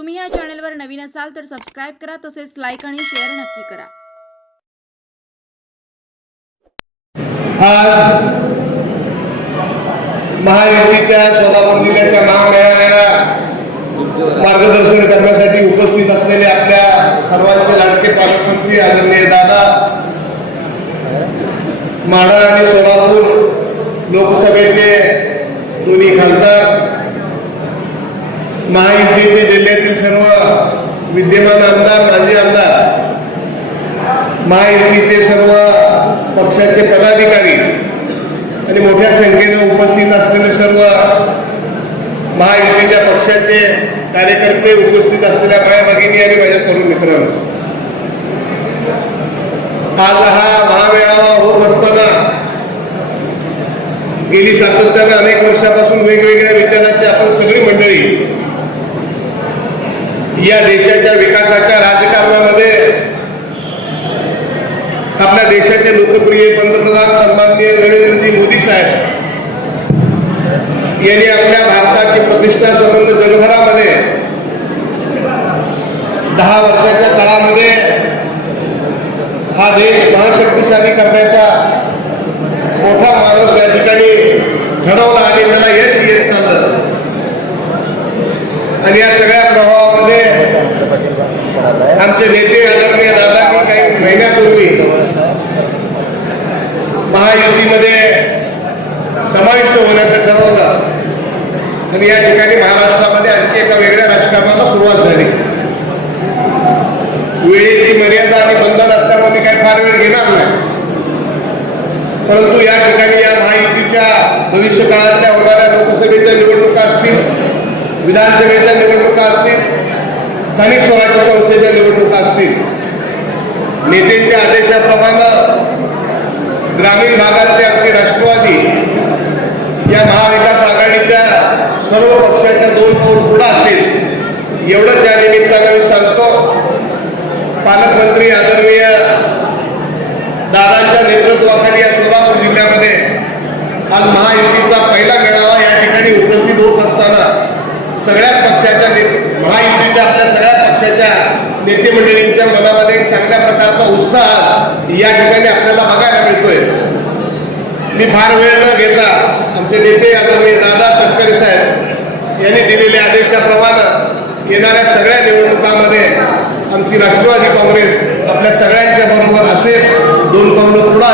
तुम्ही या चॅनलवर नवीन असाल तर सबस्क्राईब करा तसेच लाईक आणि शेअर नक्की करा. आज महायुतीच्या सोलापूर जिल्ह्याच्या महामेळाव्याला मार्गदर्शन करण्यासाठी उपस्थित असलेले आपल्या सर्वांचे लाडके पालकमंत्री आदरणीय दादा माढा आणि सोलापूर लोकसभेचे दोन्ही खासदार महायुतीचे जिल्ह्यातील सर्व विद्यमान आमदार माजी आमदार महायुतीचे सर्व पक्षाचे पदाधिकारी आणि मोठ्या संख्येनं उपस्थित असलेले सर्व महायुतीच्या पक्षाचे कार्यकर्ते उपस्थित असलेल्या माया भगिनी आणि माझ्या तरुण मित्रांनो आज हा महामेळावा होत असताना गेली सातत्यानं अनेक वर्षापासून वेगवेगळ्या विचाराची आपण सगळी मंडळी या देशाच्या विकासाच्या राजकारणामध्ये आपल्या देशाचे लोकप्रिय पंतप्रधान सन्माननीय नरेंद्रजी मोदी साहेब यांनी आपल्या भारताची प्रतिष्ठा संबंध जगभरामध्ये दहा वर्षाच्या काळामध्ये हा देश महाशक्तिशाली करण्याचा मोठा माणूस या ठिकाणी घडवला आणि त्याला यश येत चाललं. आणि या सगळ्या प्रभावामध्ये आमचे नेते आदरणीय दादा काही महिन्यापूर्वी महायुतीमध्ये समाविष्ट होण्याचं ठरवलं आणि या ठिकाणी महाराष्ट्रामध्ये आणखी एका वेगळ्या राजकारणाला सुरुवात झाली. वेळेची मर्यादा आणि बंधन असल्यामुळे मी काही फार वेळ घेणार नाही. परंतु या ठिकाणी या महायुतीच्या भविष्य काळातल्या होणाऱ्या लोकसभेच्या निवडणुका असतील विधानसभेच्या निवडणुका असतील स्थानिक स्वराज्य संस्थेच्या निवडणुका असतील. नेत्यांच्या आदेशाप्रमाणे ग्रामीण भागातले आमचे राष्ट्रवादी या महाविकास आघाडीच्या सर्व पक्षाच्या दोन पाऊल पुढं असेल एवढंच या निमित्तानं मी सांगतो. पालकमंत्री आदरणीय दादांच्या नेतृत्वाखाली या सोलापूर जिल्ह्यामध्ये आज महायुतीचा पहिला मेळावा या ठिकाणी उपस्थित होत असताना सगळ्याच पक्षाच्या ने- महायुतीच्या आपल्या सगळ्या पक्षाच्या नेते मंडळींच्या मनामध्ये चांगल्या प्रकारचा उत्साह या ठिकाणी आपल्याला बघायला मिळतोय. मी फार वेळ न घेता आमचे नेते आता मी दादा तटकरे साहेब यांनी दिलेल्या आदेशाप्रमाणे येणाऱ्या सगळ्या निवडणुकांमध्ये आमची राष्ट्रवादी काँग्रेस आपल्या सगळ्यांच्या बरोबर असेल. दोन पावलं पुढं